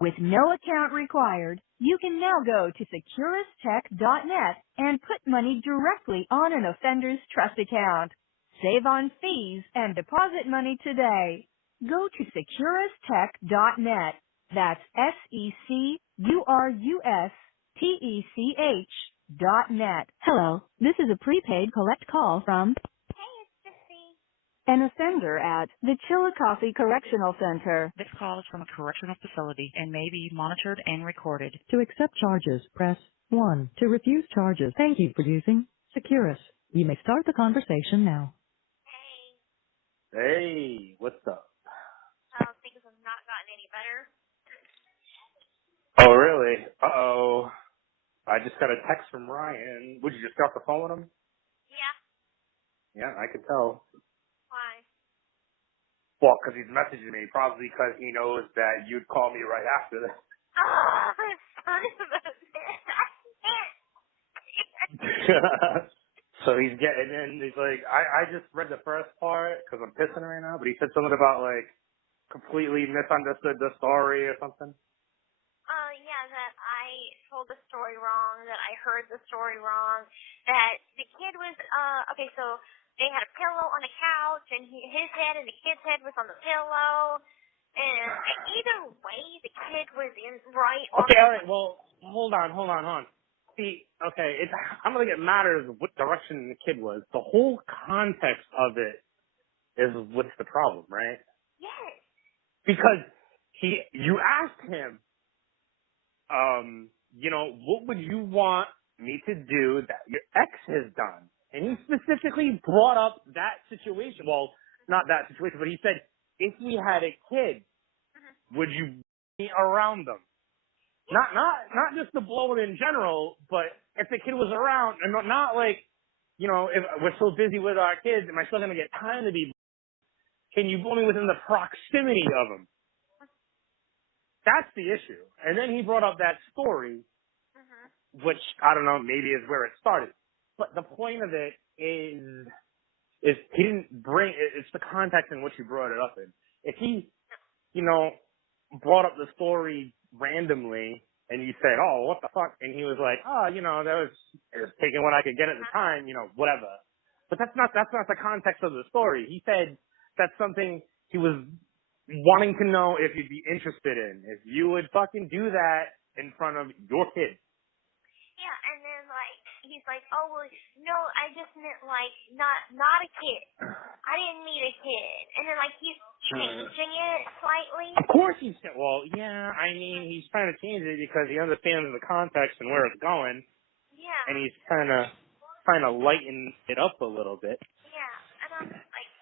With no account required, you can now go to securustech.net and put money directly on an offender's trust account. Save on fees and deposit money today. Go to securustech.net. That's securustech.net. Hello, this is a prepaid collect call from Hey, it's Gypsy. an offender at the Chillicothe Correctional Center. This call is from a correctional facility and may be monitored and recorded. To accept charges, press 1. To refuse charges, thank you for using Securus. You may start the conversation now. Hey. Hey, what's up? Things have not gotten any better. Oh, really? Uh-oh. I just got a text from Ryan. Would you just get off the phone with him? Yeah. Yeah, I could tell. Why? Well, because he's messaging me, probably because he knows that you'd call me right after this. Oh, son of a bitch. So he's getting in, he's like, I just read the first part because I'm pissing right now, but he said something about, like, completely misunderstood the story or something. Yeah, that I told the story wrong, that I heard the story wrong, that the kid was, okay, so they had a pillow on the couch, and his head and the kid's head was on the pillow, and either way, the kid was right on Okay, all right, well, hold on. See, okay, I'm going to get mad at what direction the kid was. The whole context of it is what's the problem, right? Yes. Because you asked him, what would you want me to do that your ex has done? And he specifically brought up that situation. Well, not that situation, but he said, if we had a kid, would you be around them? Not just the blowing in general, but if the kid was around, and not like, if we're so busy with our kids, am I still going to get time to be? Can you blow me within the proximity of them? That's the issue. And then he brought up that story, which I don't know, maybe is where it started. But the point of it is he didn't bring. It's the context in which he brought it up in. If he, brought up the story randomly, and you said, "Oh, what the fuck?" and he was like, "Oh, it was taking what I could get at the time, whatever." But that's not the context of the story. He said that's something he was wanting to know if you'd be interested in, if you would fucking do that in front of your kid. Yeah, and then, he's like, oh, well, no, I just meant, not a kid. I didn't mean a kid. And then, he's changing it slightly. Of course he's, well, yeah, he's trying to change it because he understands the context and where it's going. Yeah. And he's trying to lighten it up a little bit. Yeah, and I'm like,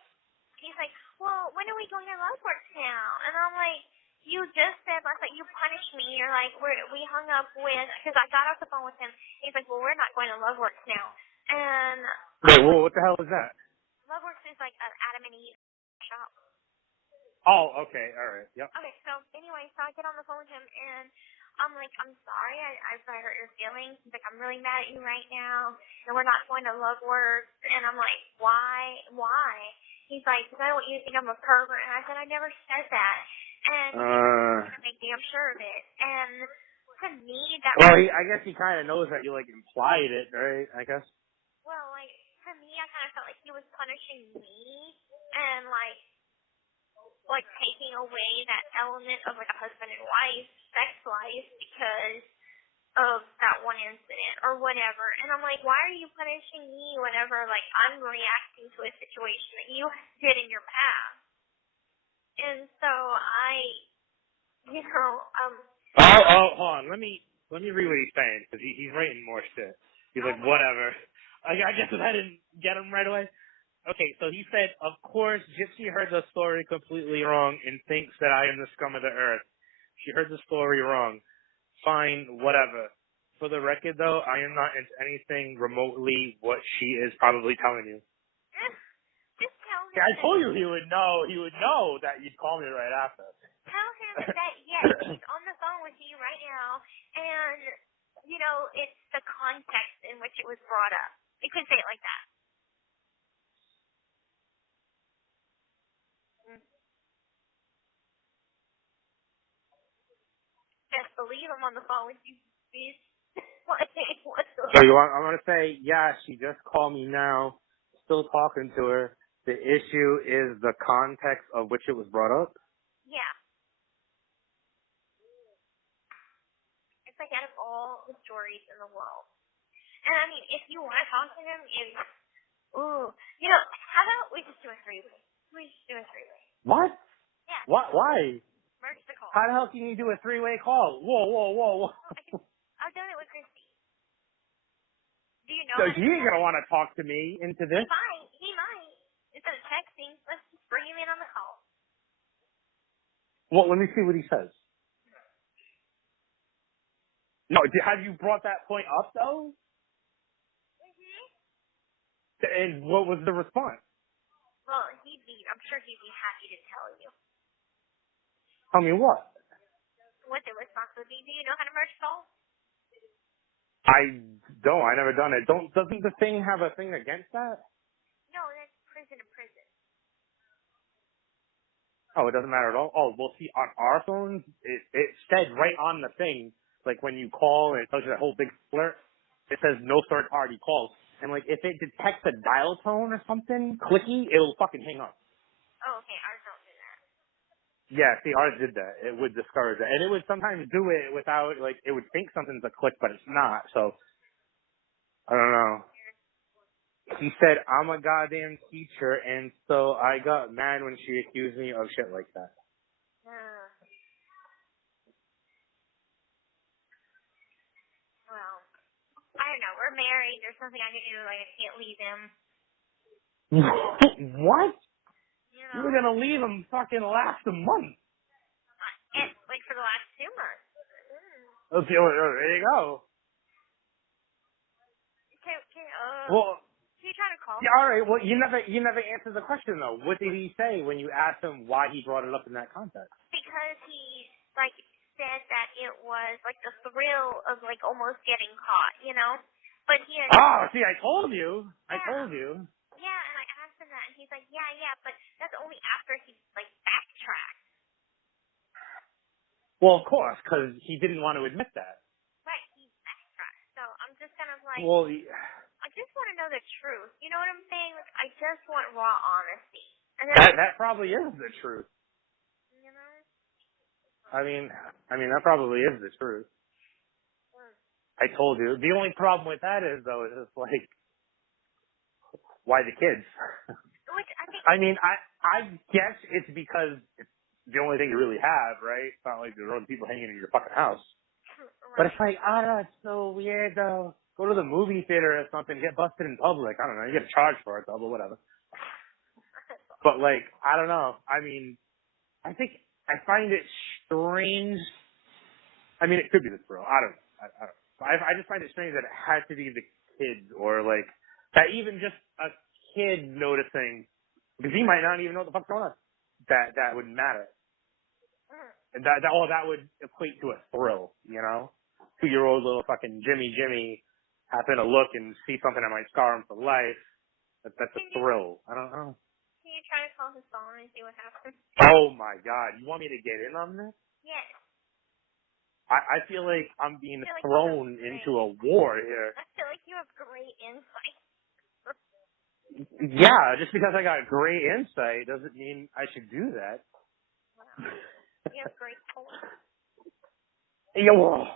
he's like, well, when are we going to Loveworks now? And I'm like, you just said last night you punished me. You're like, we hung up with, because I got off the phone with him. He's like, well, we're not going to Loveworks now. And Wait, well, what the hell is that? Loveworks is like an Adam and Eve shop. Oh, okay, all right, yep. Okay, so anyway, so I get on the phone with him, and I'm like, I'm sorry, I hurt your feelings. He's like, I'm really mad at you right now, and we're not going to Loveworks. And I'm like, why? He's like, because I don't want you to think I'm a pervert. And I said, I never said that. And he's going to make damn sure of it. And to me, that well, I guess he kind of knows that you, implied it, right, I guess? Well, to me, I kind of felt like he was punishing me and, taking away that element of, a husband and wife sex life because of that one incident or whatever. And I'm like, why are you punishing me whenever, I'm reacting to a situation that you did in your past? And so hold on. Let me read what he's saying, because he's writing more shit. He's like, whatever. I guess I didn't get him right away. Okay, so he said, of course, Gypsy heard the story completely wrong and thinks that I am the scum of the earth. She heard the story wrong. Fine, whatever. For the record, though, I am not into anything remotely what she is probably telling you. just tell him. I told you he would know that you'd call me right after. Tell him that, yes, he's on the phone with you right now, and, it's the context in which it was brought up. You could say it like that. believe I'm on the phone with you, bitch. What So I'm going to say, yeah, she just called me now. Still talking to her. The issue is the context of which it was brought up. Yeah. It's like out of all the stories in the world. And I mean, if you want to talk to him, how about we just do a three-way? What? Yeah. What? Why? Merge the call. How the hell can you do a three-way call? Whoa. I've done it with Christy. Do you know So how to he do ain't that? going to want to talk to me into this. He might. Instead of texting, let's just bring him in on the call. Well, let me see what he says. No, have you brought that point up, though? And what was the response? Well, I'm sure he'd be happy to tell you. Tell me what? What the response would be. Do you know how to merge calls? I don't. I never done it. Doesn't the thing have a thing against that? No, that's prison to prison. Oh, it doesn't matter at all? Oh, well, see, on our phones, it said right on the thing, like when you call and it tells you that whole big alert, it says no third party calls. And like if it detects a dial tone or something, clicky, it'll fucking hang up. Oh, okay. Ours don't do that. Yeah, see, ours did that. It would discourage it. And it would sometimes do it without, like, it would think something's a click, but it's not. So, I don't know. He said, I'm a goddamn teacher, and so I got mad when she accused me of shit like that. Well, I don't know. We're married. There's nothing I can do. Like, I can't leave him. What? You You know? were gonna leave him fucking last a month. And, like, for the last 2 months. Okay, well, there you go. Well, Can you try to call yeah, him? all right. Well, you never answered the question though. What did he say when you asked him why he brought it up in that context? Because he, like, said that it was, like, the thrill of, like, almost getting caught, you know? But he had... Oh, see, I told you. Yeah. I told you. Yeah, and I asked him that, and he's like, yeah, but that's only after he, like, backtracked. Well, of course, because he didn't want to admit that. Right, he backtracked. So I'm just kind of like... Well, I just want to know the truth. You know what I'm saying? Like, I just want raw honesty. And then, that probably is the truth. you know? I mean, that probably is the truth. I told you. The only problem with that is, though, is just like, why the kids? Which I think... I mean, I guess it's because it's the only thing you really have, right? It's not like there's other people hanging in your fucking house. Right. But it's like, I don't know, it's so weird, though. Go to the movie theater or something, get busted in public. I don't know, you get charged for it, though, but whatever. But, like, I don't know. I mean, I find it strange. I mean, it could be the thrill. I don't know. I just find it strange that it had to be the kids or, like, that even just a kid noticing, because he might not even know what the fuck's going on, that would matter. And that would equate to a thrill, you know? 2-year-old little fucking Jimmy happen to look and see something that might scar him for life. That's a thrill. I don't know. Can you try to call his phone and see what happens? Oh my god, you want me to get in on this? Yes. I feel like I'm being like thrown into a war here. I feel like you have great insight. Yeah, just because I got great insight doesn't mean I should do that. Wow. You have great point. Yeah, well,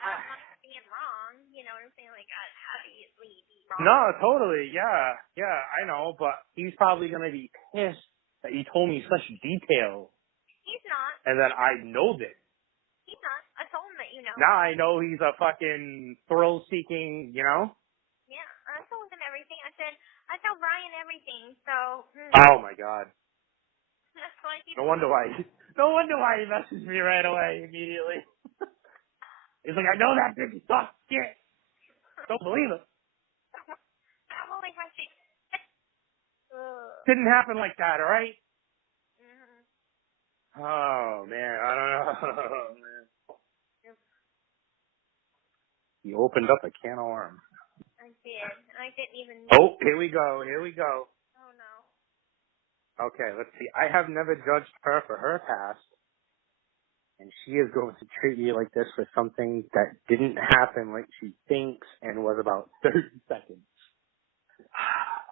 I'm not being wrong. You know what I'm saying? Like, I'd obviously be wrong. no, totally, yeah, I know, but he's probably gonna be pissed that you told me such detail. He's not. And that I know this. He's not. I told him that you know. Now I know he's a fucking thrill-seeking, you know? Yeah, I told him everything. I said, I tell Bryan everything, so... Oh my god. That's why he... No wonder why he messaged me right away, immediately. He's like, I know that bitch sucks shit. Don't believe it. Holy shit. Didn't happen like that, alright? Mm-hmm. Oh man, I don't know. Man. You opened up a can of worms. I did. I didn't even... Oh, here we go. Oh no. Okay, let's see. I have never judged her for her past. and she is going to treat me like this for something that didn't happen like she thinks and was about 30 seconds.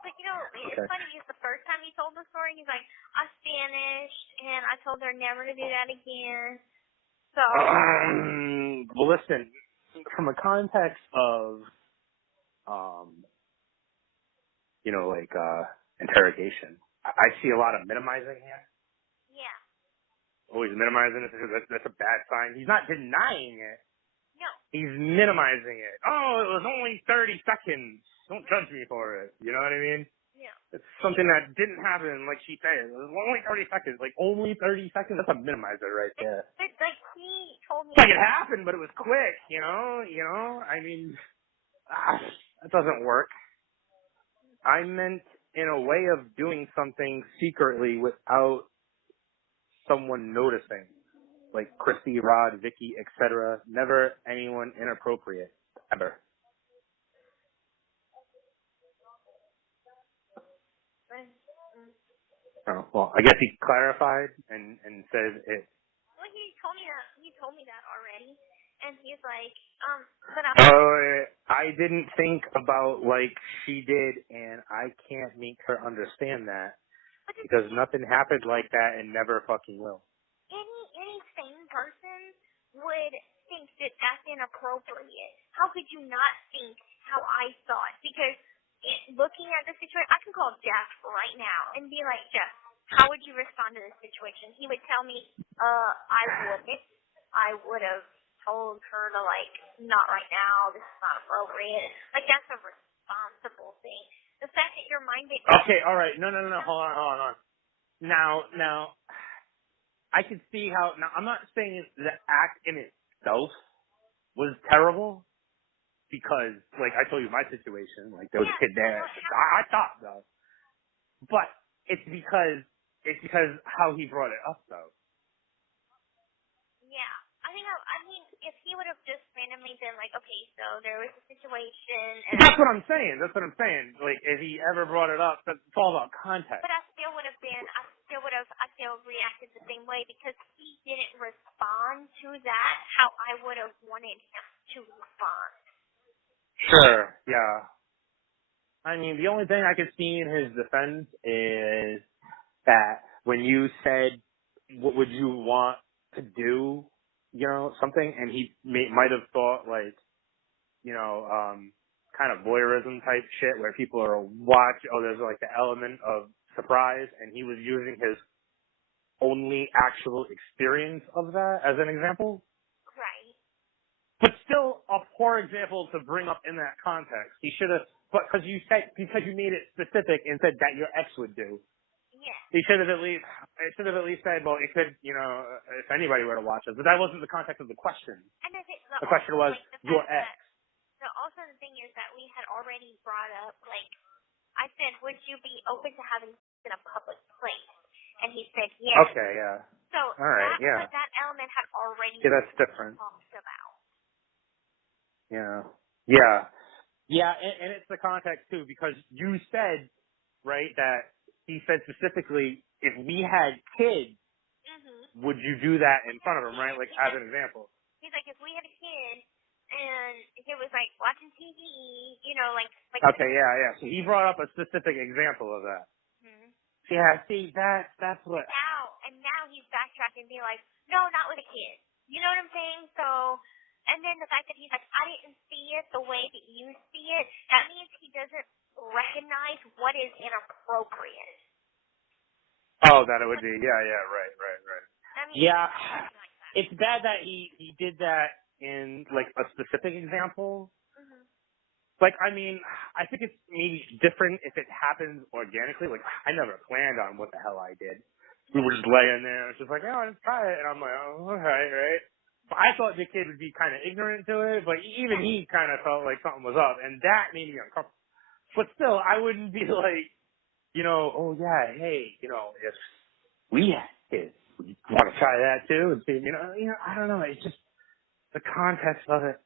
But, you know, it's funny because the first time he told the story, he's like, I vanished, and I told her never to do that again. So. Well, listen, from a context of, you know, like, interrogation, I see a lot of minimizing here. Yeah. Always minimizing it because that's a bad sign. He's not denying it. No. He's minimizing it. Oh, it was only 30 seconds. Don't judge me for it. You know what I mean? Yeah. It's something that didn't happen, like she said. It was only 30 seconds. Like, only 30 seconds? That's a minimizer right there. It's like he told me. Like, it happened, but it was quick, you know? I mean, that doesn't work. I meant in a way of doing something secretly without someone noticing. Like Christy, Rod, Vicky, etc. Never anyone inappropriate. Ever. Oh, well, I guess he clarified and said it. Well, he told me that already, and he's like, but I'm. I didn't think about like she did, and I can't make her understand that because nothing happened like that and never fucking will. Any sane person would think that that's inappropriate. How could you not think how I thought? Because looking at the situation, I can call Jeff right now and be like, Jeff, how would you respond to this situation? He would tell me, I would have told her to, like, not right now, this is not appropriate. Like, that's a responsible thing. The fact that your mind didn't... Okay, all right. No. Hold on. Now, I can see how... Now, I'm not saying the act in itself was terrible because, like, I told you my situation. Like, there was a kid there. I thought, though. But it's because how he brought it up, though. Yeah. I mean, if he would have just randomly been like, okay, so there was a situation. And That's what I'm saying. Like, if he ever brought it up, it's all about context. But I still reacted the same way because he didn't respond to that how I would have wanted him to respond. Sure, yeah. I mean, the only thing I could see in his defense is that when you said, what would you want to do, you know, something, and he might have thought, like, you know, kind of voyeurism type shit where people are there's like the element of surprise, and he was using his only actual experience of that as an example. Right. But still a poor example to bring up in that context. He should have, but because you made it specific and said that your ex would do. Yeah. He should have at least said, well, it could, you know, if anybody were to watch us. But that wasn't the context of the question. And the question was, your ex. So also the thing is that we had already brought up, like, I said, would you be open to having sex in a public place? And he said yes. Okay, yeah. So all right, that element had already been that's different. talked about. Yeah, and it's the context too, because you said, right, that he said specifically, if we had kids, would you do that in front of him, right? Like, as an example. He's like, if we had a kid and it was like watching TV, you know, like. Okay, yeah. So he brought up a specific example of that. Yeah, see, that's what. Now he's backtracking and being like, no, not with a kid. You know what I'm saying? So, and then the fact that he's like, I didn't see it the way that you see it, that means he doesn't recognize what is inappropriate. Oh, that it would be. Yeah, right. I mean, yeah, it's bad that he did that in, like, a specific example. Like, I mean, I think it's maybe different if it happens organically. Like, I never planned on what the hell I did. We were just laying there, and it's just like, oh, let's try it. And I'm like, oh, okay, right? But I thought the kid would be kind of ignorant to it, but even he kind of felt like something was up, and that made me uncomfortable. But still, I wouldn't be like, you know, oh, yeah, hey, you know, if we had kids, would you want to try that too? And see, you know, I don't know. It's just the context of it.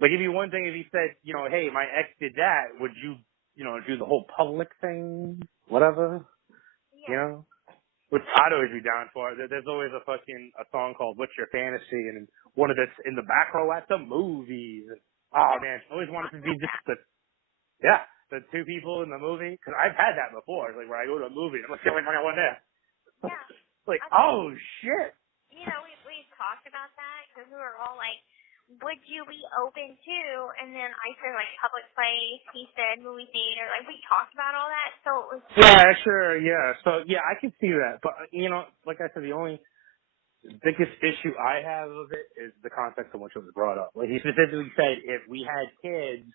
Like, it'd be one thing if he said, you know, hey, my ex did that, would you, you know, do the whole public thing, whatever, you know? which I'd always be down for. There's always a song called "What's Your Fantasy," and one of it's in the back row at the movies. And, oh man, I always wanted to be just the two people in the movie. Because I've had that before. It's like when I go to a movie, I'm like, I got one there. Yeah. Like, oh shit. You know, we talked about that because we were all like, would you be open to? And then I said like public place. He said movie theater. Like we talked about all that. So it was. Yeah, sure. Yeah. So yeah, I can see that. But like I said, the only biggest issue I have of it is the context of which it was brought up. Like he specifically said, if we had kids,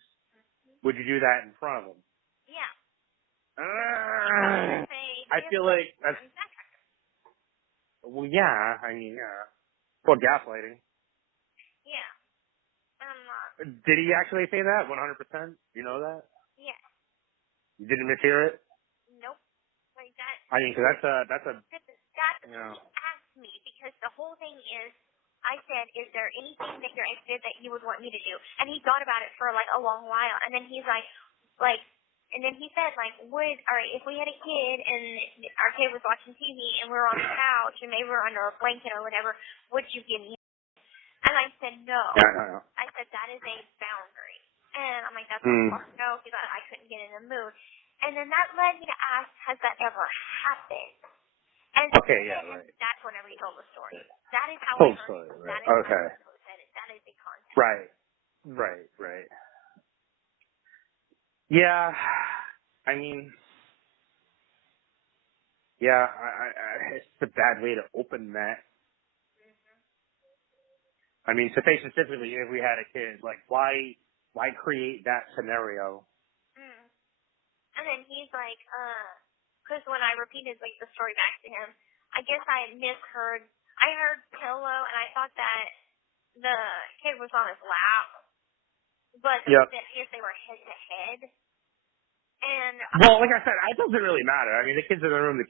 would you do that in front of them? Yeah. I feel like that's. Well, yeah. I mean, yeah. Or gaslighting. Yeah. Did he actually say that? 100%? You know that? Yeah. You didn't mishear it? Nope. Like that. I mean, 'cause that's a. He asked me because the whole thing is, I said, is there anything that your ex did that you would want me to do? And he thought about it for like a long while, and then he's like, and then he said, like, if we had a kid and our kid was watching TV and we were on the couch and maybe we were under a blanket or whatever, would you give me? And I said, no. Yeah. I said, that is a boundary. And I'm like, that's no, because I couldn't get in the mood. And then that led me to ask, has that ever happened? And right. That's whenever he told the story. That is how I heard it. Right. That is how he said it. That is the context. Right. Yeah. I mean, yeah, it's a bad way to open that. I mean, to say specifically, if we had a kid, like, why create that scenario? And then he's like, because when I repeated, like, the story back to him, I guess I misheard. I heard pillow, and I thought that the kid was on his lap. But I guess they were head to head. And well, like I said, it doesn't really matter. I mean, the kid's in the room,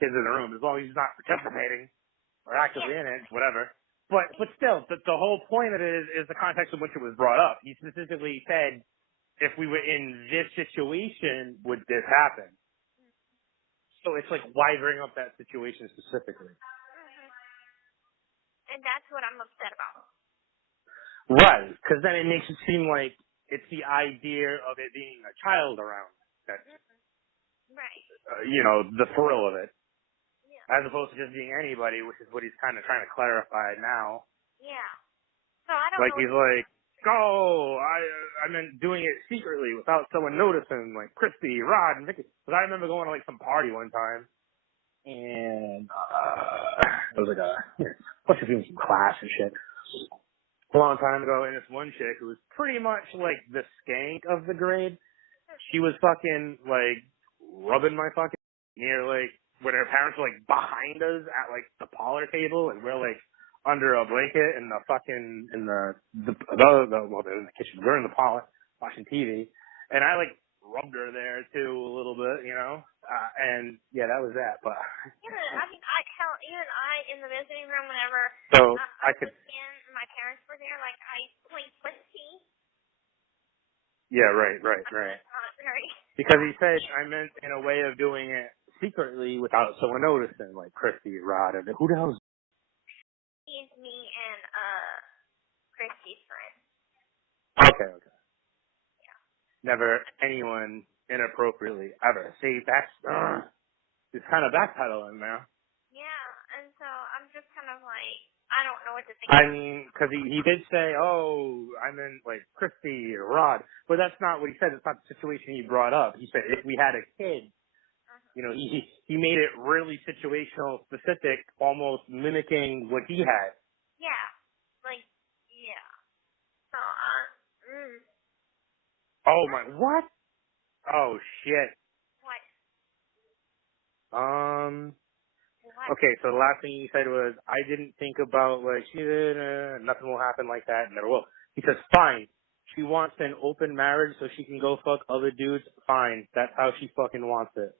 as long as he's not participating or actively in it, whatever. But still, the whole point of it is the context in which it was brought up. He specifically said, if we were in this situation, would this happen? So it's like, why bring up that situation specifically? And that's what I'm upset about. Right, because then it makes it seem like it's the idea of it being a child around that's, right. The thrill of it. As opposed to just being anybody, which is what he's kind of trying to clarify now. Yeah. So I don't like know. He's like, I meant doing it secretly without someone noticing, like Christy, Rod, and Vicky. Because I remember going to like some party one time, and it was like a bunch of people from class and shit. A long time ago, and this one chick who was pretty much like the skank of the grade, she was fucking like rubbing my fucking near like where their parents were like behind us at like the parlor table, and we're like under a blanket in the fucking they're in the kitchen, we're in the parlor watching TV, and I like rubbed her there too a little bit, and yeah, that was that. But I mean, even I in the visiting room whenever I could. My parents were there, like I played Gypsy. Yeah, right. Because he said I meant in a way of doing it secretly without someone noticing, like Christy, Rod, and who the hell is? He's me and Christy's friend. Okay. Yeah. Never anyone inappropriately ever. See, that's it's kind of backpedaling now. Yeah, and so I'm just kind of like, I don't know what to think. I mean, because he did say, I meant like Christy or Rod, but that's not what he said. It's not the situation he brought up. He said if we had a kid, he made it really situational specific, almost mimicking what he had. Yeah, yeah. So, Oh my, what? Oh shit. What? Okay, so the last thing he said was, I didn't think about, nothing will happen like that, never will. He says, fine. She wants an open marriage so she can go fuck other dudes. Fine. That's how she fucking wants it.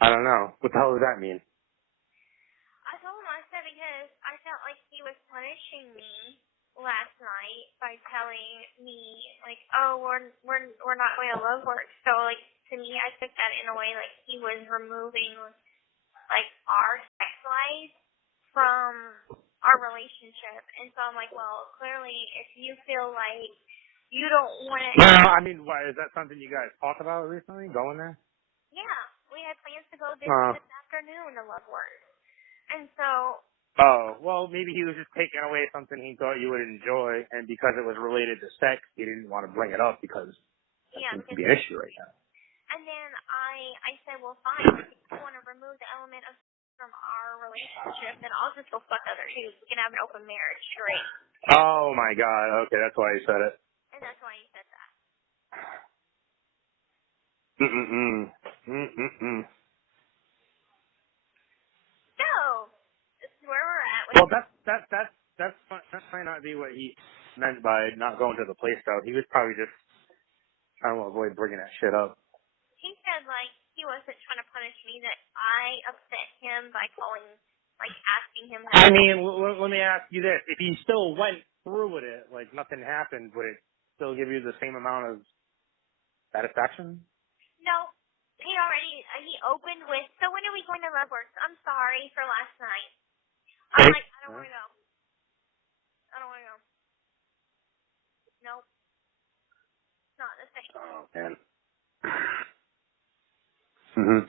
I don't know. What the hell does that mean? I told him, I said, punishing me last night by telling me, like, oh, we're not going to love work. So, like, to me, I took that in a way like he was removing, like, our sex life from our relationship. And so I'm like, well, clearly, if you feel like you don't want to... No, I mean, what, is that something you guys talked about recently, going there? Yeah, we had plans to go this afternoon to Love Work. And so... Oh, well, maybe he was just taking away something he thought you would enjoy, and because it was related to sex, he didn't want to bring it up because that seems to be an issue right now. And then I said, well, fine, if you want to remove the element of from our relationship, then I'll just go fuck other dudes. We can have an open marriage, straight. Oh, my God. Okay, that's why he said it. And that's why he said that. So, this is where we're at. Well, that might not be what he meant by not going to the place, though. He was probably just trying to avoid bringing that shit up. He said, like, he wasn't trying to punish me, that I upset him by calling, like, asking him... I mean, let me ask you this. If he still went through with it, like nothing happened, would it still give you the same amount of satisfaction? No. He opened with, so when are we going to Love Works? I'm sorry for last night. I'm like, I don't want to go. I don't want to go. Nope. Not the same. Oh, man. Mm-hmm.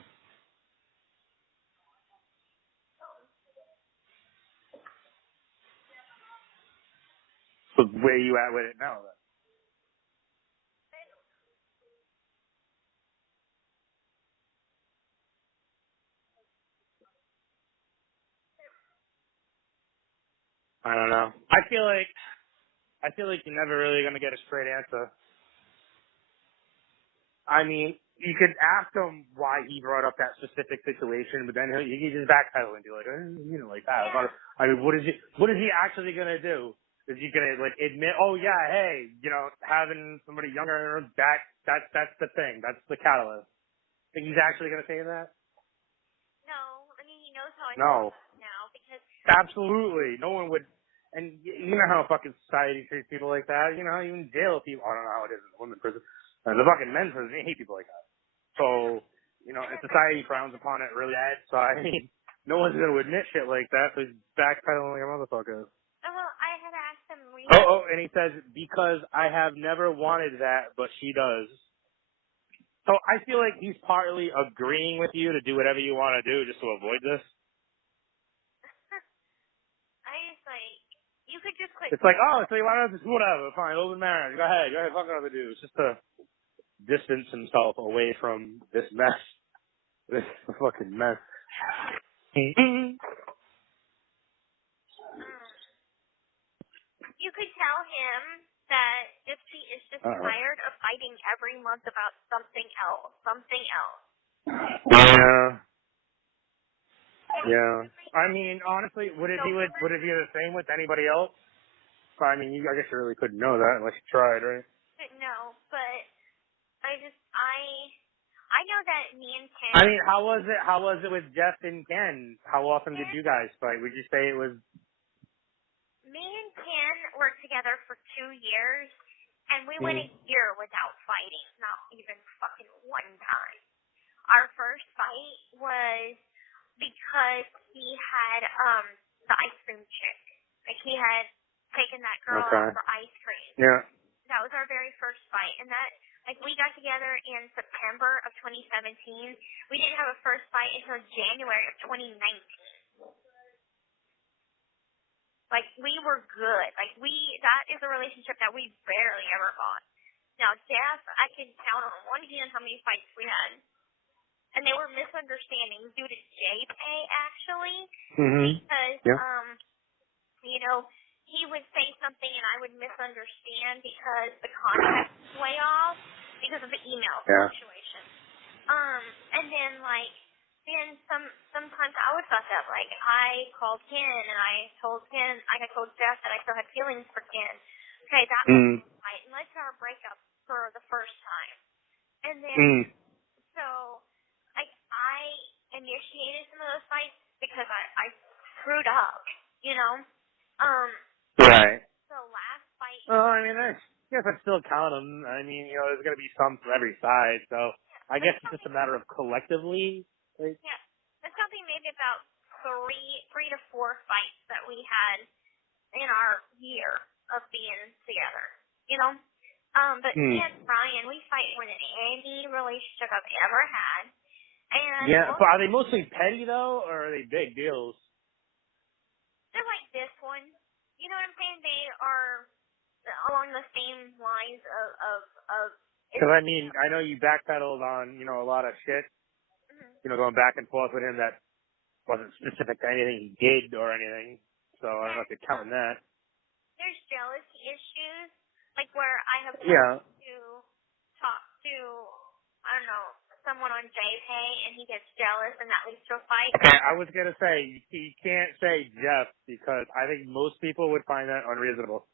So where you at with it now, then? I don't know. I feel like you're never really gonna get a straight answer. I mean, you could ask him why he brought up that specific situation, but then he can just backpedal and be like, you know, like that. Yeah. I mean, what is he actually gonna do? Is he gonna like admit, oh yeah, hey, you know, having somebody younger, that's the thing, that's the catalyst. Think he's actually gonna say that? No. I mean, he knows how I No. feel now, because... Absolutely. No one would. And you know how fucking society treats people like that. You know how even jail people. I don't know how it is in the women's prison. The fucking men's prison, they hate people like that. So, you know, and society frowns upon it really bad. So I mean, no one's gonna admit shit like that. So he's backpedaling like a motherfucker. Well, I had asked him recently. Oh, and he says, because I have never wanted that, but she does. So I feel like he's partly agreeing with you to do whatever you want to do just to avoid this. I was like, you could just quit. It's like, oh, so you want to just whatever, fine, open marriage, go ahead, fuck another dude. It's just to distance himself away from this mess. This fucking mess. You could tell him that Gypsy is just tired of fighting every month about something else. Yeah. I mean, honestly, would it be the same with anybody else? I mean, I guess you really couldn't know that unless you tried, right? No, but I know that me and Ken... I mean, how was it with Jeff and Ken? How often did you guys fight? Would you say it was... Me and Ken worked together for 2 years, and we went a year without fighting, not even fucking one time. Our first fight was because he had the ice cream chick. Like, he had taken that girl out for ice cream. Yeah. That was our very first fight, and that, like, we got together in September of 2017. We didn't have a first fight until January of 2019. Like, we were good. Like, that is a relationship that we barely ever fought. Now, Jeff, I can count on one hand how many fights we had. And they were misunderstandings due to JPay, actually. Because, you know, he would say something and I would misunderstand because the context was way off because of the email situation. And then, like, sometimes I would fuck up. Like, I called Ken and I told Jeff that I still had feelings for Ken. Okay, that was right. And let's our breakup for the first time. And then, so, like, I initiated some of those fights because I screwed up, you know? I mean, I guess I'd still count them. I mean, there's going to be some for every side, so I guess it's just a matter of collectively. Like, yeah, there's something maybe about three to four fights that we had in our year of being together, But me and Bryan, we fight more than any relationship I've ever had. And yeah, but are they mostly petty, though, or are they big deals? they're like this one. You know what I'm saying? They are along the same lines of Because, I mean, I know you backpedaled on, a lot of shit, going back and forth with him that wasn't specific to anything he did or anything, so I don't know if you're counting that. There's jealousy issues, like where I have to talk to, I don't know, someone on JPay and he gets jealous and that leads to a fight. Okay, I was going to say, you can't say Jeff because I think most people would find that unreasonable.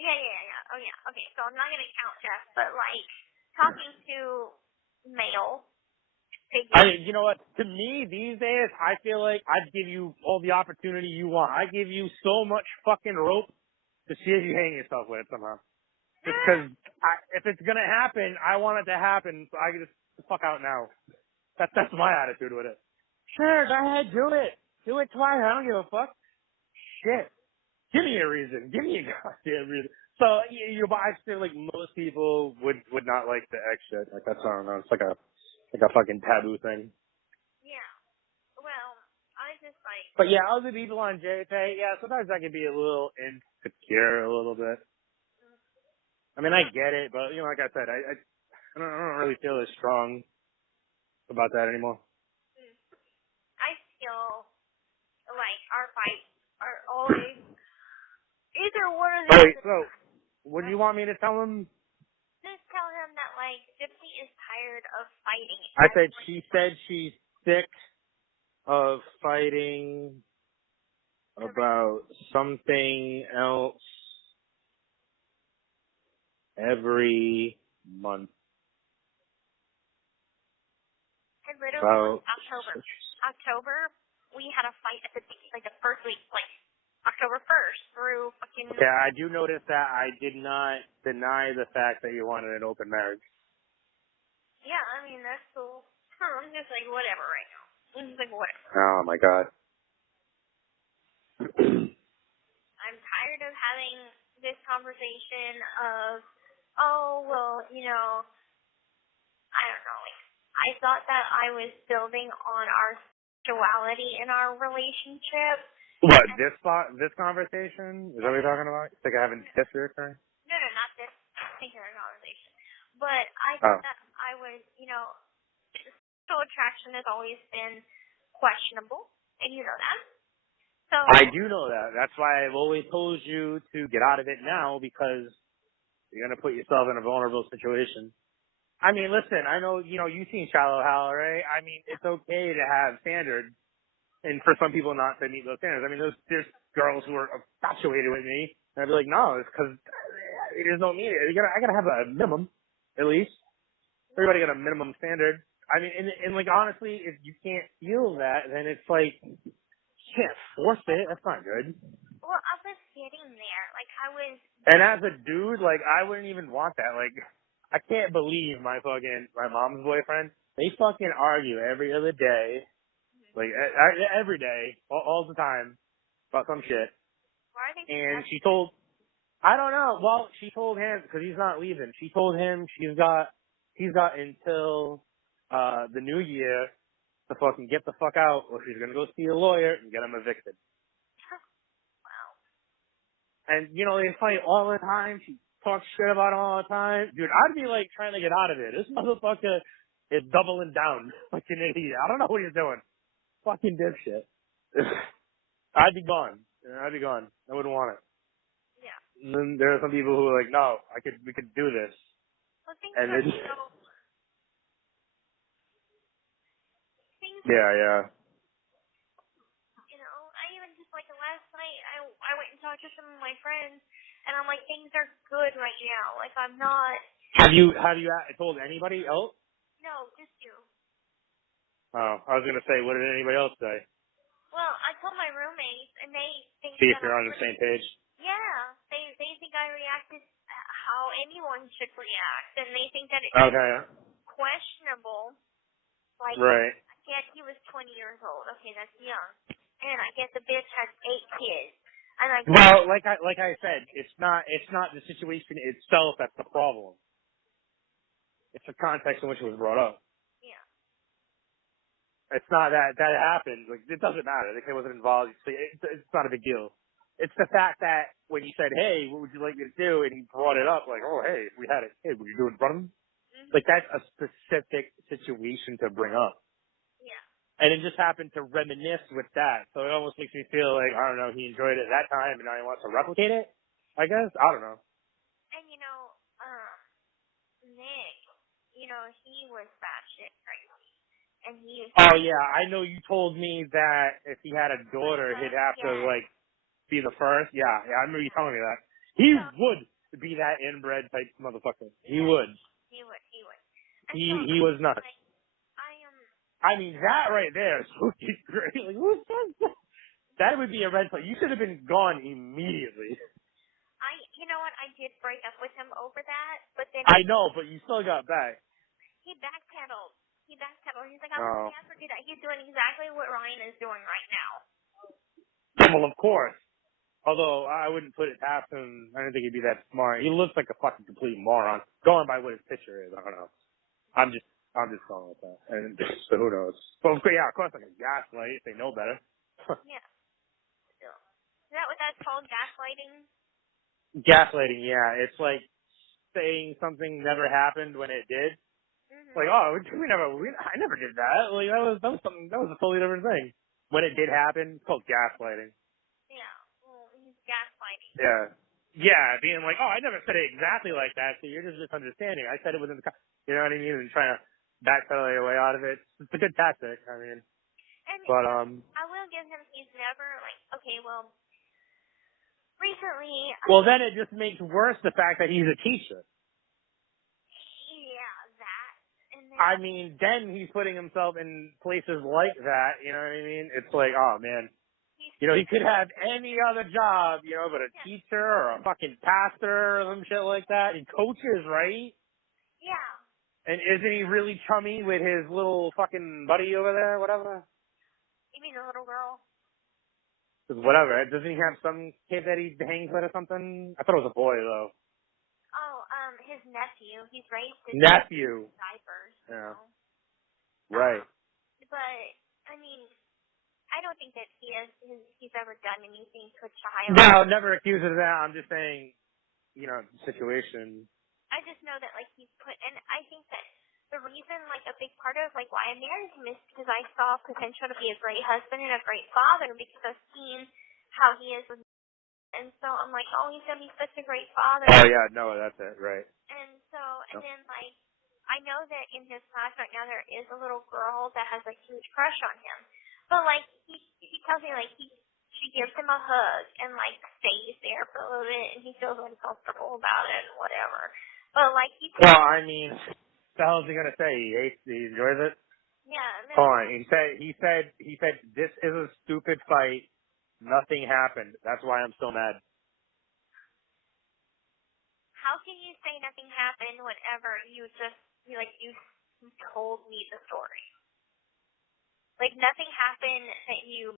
Yeah. Oh, yeah. Okay, so I'm not going to count Jeff, but, like, talking to male figures. I mean, you know what? To me, these days, I feel like I'd give you all the opportunity you want. I give you so much fucking rope to see if you hang yourself with it somehow. Just because if it's going to happen, I want it to happen, so I can just fuck out now. That's my attitude with it. Sure, go ahead, do it. Do it twice. I don't give a fuck. Shit. Give me a reason. Give me a goddamn reason. So, I feel like most people would not like the X shit. Like, that's, I don't know, it's like a fucking taboo thing. Yeah. Well, I just like... But yeah, other people on JPay, yeah, sometimes I can be a little insecure a little bit. I mean, I get it, but, like I said, I don't really feel as strong about that anymore. I feel like our fights are always either one of the... Wait, so, what do you want me to tell him? Just tell him that, like, Gypsy is tired of fighting. She said she's sick of fighting about something else every month. And literally, October, we had a fight at the first week, like, October 1st through fucking... Yeah, I do notice that I did not deny the fact that you wanted an open marriage. Yeah, I mean, that's cool. I'm just like, whatever right now. I'm just like, whatever. Oh, my God. I'm tired of having this conversation of, oh, well, I don't know. Like, I thought that I was building on our sexuality in our relationship. What, this conversation? Is that what you're talking about? You think I haven't history occurring? No, not this particular conversation. But I thought that I was, sexual attraction has always been questionable, and you know that. So I do know that. That's why I've always told you to get out of it now, because you're going to put yourself in a vulnerable situation. I mean, listen, I know, you've seen Shallow Hal, right? I mean, it's okay to have standards, and for some people not to meet those standards. I mean, there's girls who are infatuated with me, and I'd be like, no, it's because there's no need. I gotta have a minimum, at least. Everybody got a minimum standard. I mean, and like, honestly, if you can't feel that, then it's like, you can't force it. That's not good. Well, I was getting there. Like, I was... And as a dude, like, I wouldn't even want that. Like, I can't believe my mom's boyfriend, they fucking argue every other day. Like, every day, all the time, about some shit. Why are they... And she told... I don't know. Well, she told him, because he's not leaving, she told him he's got until the new year to fucking get the fuck out, or she's gonna go see a lawyer and get him evicted. Wow. And, they fight all the time. She talks shit about him all the time. Dude, I'd be, like, trying to get out of it. This motherfucker is doubling down like an idiot. I don't know what he's doing. Fucking dipshit. I'd be gone. I wouldn't want it. Yeah. And then there are some people who are like, no, we could do this. Well, things And are then, yeah. I even just, like, last night, I went and talked to some of my friends, and I'm like, things are good right now. Like, I'm not... Have you told anybody else? No, just you. Oh, I was going to say, what did anybody else say? Well, I told my roommates, and they think See if that you're on the same page. Yeah, they think I reacted how anyone should react, and they think that it's questionable. Like, right. I get he was 20 years old. Okay, that's young. And I get the bitch has 8 kids. And I well, like I said, it's not the situation itself that's the problem. It's the context in which it was brought up. Yeah. It's not that happened. Like, it doesn't matter. The kid wasn't involved. It's not a big deal. It's the fact that when you said, hey, what would you like me to do? And he brought it up like, oh, hey, if we had a kid, would you do it in front of him? Mm-hmm. Like, that's a specific situation to bring up. Yeah. And it just happened to reminisce with that. So it almost makes me feel like, I don't know, he enjoyed it that time and now he wants to replicate it, I guess. I don't know. And, Nick, he was batshit crazy. And he was... Oh, yeah, I know you told me that if he had a daughter, he'd have to, like, be the first. Yeah, I remember you telling me that. He would be that inbred type motherfucker. He would. He would. He was nuts. Like, I mean, that right there is fucking great. Like, who says that? That would be a red flag. You should have been gone immediately. You know what? I did break up with him over that, but then... I know, but you still got back. He backpedaled. He's like, I would never do that. He's doing exactly what Ryan is doing right now. Well, of course. Although, I wouldn't put it past him. I don't think he'd be that smart. He looks like a fucking complete moron. Going by what his picture is, I don't know. I'm just going with that. And so who knows? But yeah, of course, like a gaslight if they know better. Yeah. Still. Is that what that's called? Gaslighting? Gaslighting, yeah. It's like saying something never happened when it did. Mm-hmm. Like, oh, I never did that. Like, that was a totally different thing. When it did happen, it's called gaslighting. Yeah. Well, he's gaslighting. Yeah. Yeah, being like, oh, I never said it exactly like that, so you're just misunderstanding. I said it within the, you know what I mean? And trying to backpedal your way out of it. It's a good tactic. I mean, but I will give him. He's never like. Okay, well, recently. Well, then it just makes worse the fact that he's a teacher. Yeah, that. And then, I mean, then he's putting himself in places like that. You know what I mean? It's like, oh man. You know, he could have any other job, you know, but a teacher or a fucking pastor or some shit like that. He coaches, right? Yeah. And isn't he really chummy with his little fucking buddy over there, whatever? You mean the little girl? Whatever. Doesn't he have some kid that he hangs with or something? I thought it was a boy, though. Oh, his nephew. He's raised his nephew. Diapers. Yeah. So. Right. But, I mean, I don't think that he's ever done anything to a child. No, never accused of that. I'm just saying, you know, the situation. I just know that, like, he's put, and I think that the reason, like, a big part of, like, why I married him is because I saw potential to be a great husband and a great father because I've seen how he is with me. And so I'm like, oh, he's going to be such a great father. Oh, yeah, no, that's it, right. And so, and then, like, I know that in his class right now there is a little girl that has a huge crush on him. But, like, he tells me, like, she gives him a hug and, like, stays there for a little bit, and he feels uncomfortable about it and whatever. But, like, Well, I mean, what the hell is he going to say? He enjoys it? Yeah. Hold on. He said, this is a stupid fight. Nothing happened. That's why I'm still mad. How can you say nothing happened whenever you told me the story? Like, nothing happened that you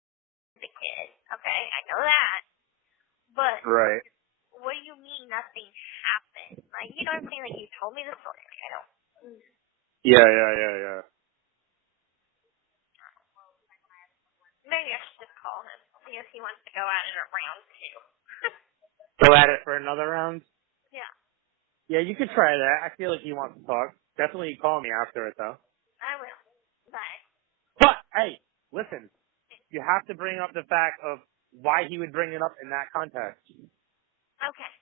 the kid, okay? I know that. But right. What do you mean nothing happened? Like, you know what I'm saying? Like, you told me the story. Like, I don't. Yeah. Maybe I should just call him. See if he wants to go at it at round 2. Go at it for another round? Yeah. Yeah, you could try that. I feel like he wants to talk. Definitely call me after it, though. I will. Bye. But, hey, listen. You have to bring up the fact of why he would bring it up in that context. Okay.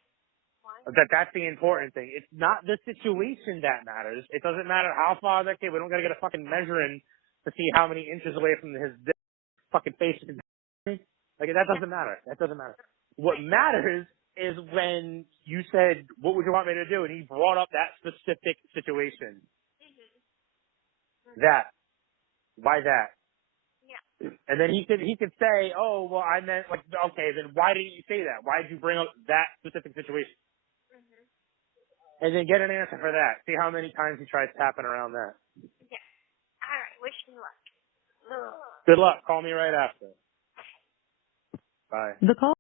Why? That's the important thing. It's not the situation that matters. It doesn't matter how far that kid. We don't gotta get a fucking measuring to see how many inches away from his fucking face. Like, that doesn't matter. That doesn't matter. What matters is when you said, what would you want me to do? And he brought up that specific situation. That. Why that? Yeah. And then he could say, oh, well, I meant, like, okay, then why didn't you say that? Why did you bring up that specific situation? And then get an answer for that. See how many times he tries tapping around that. Yeah. All right. Wish me luck. Good luck. Call me right after. Bye. The call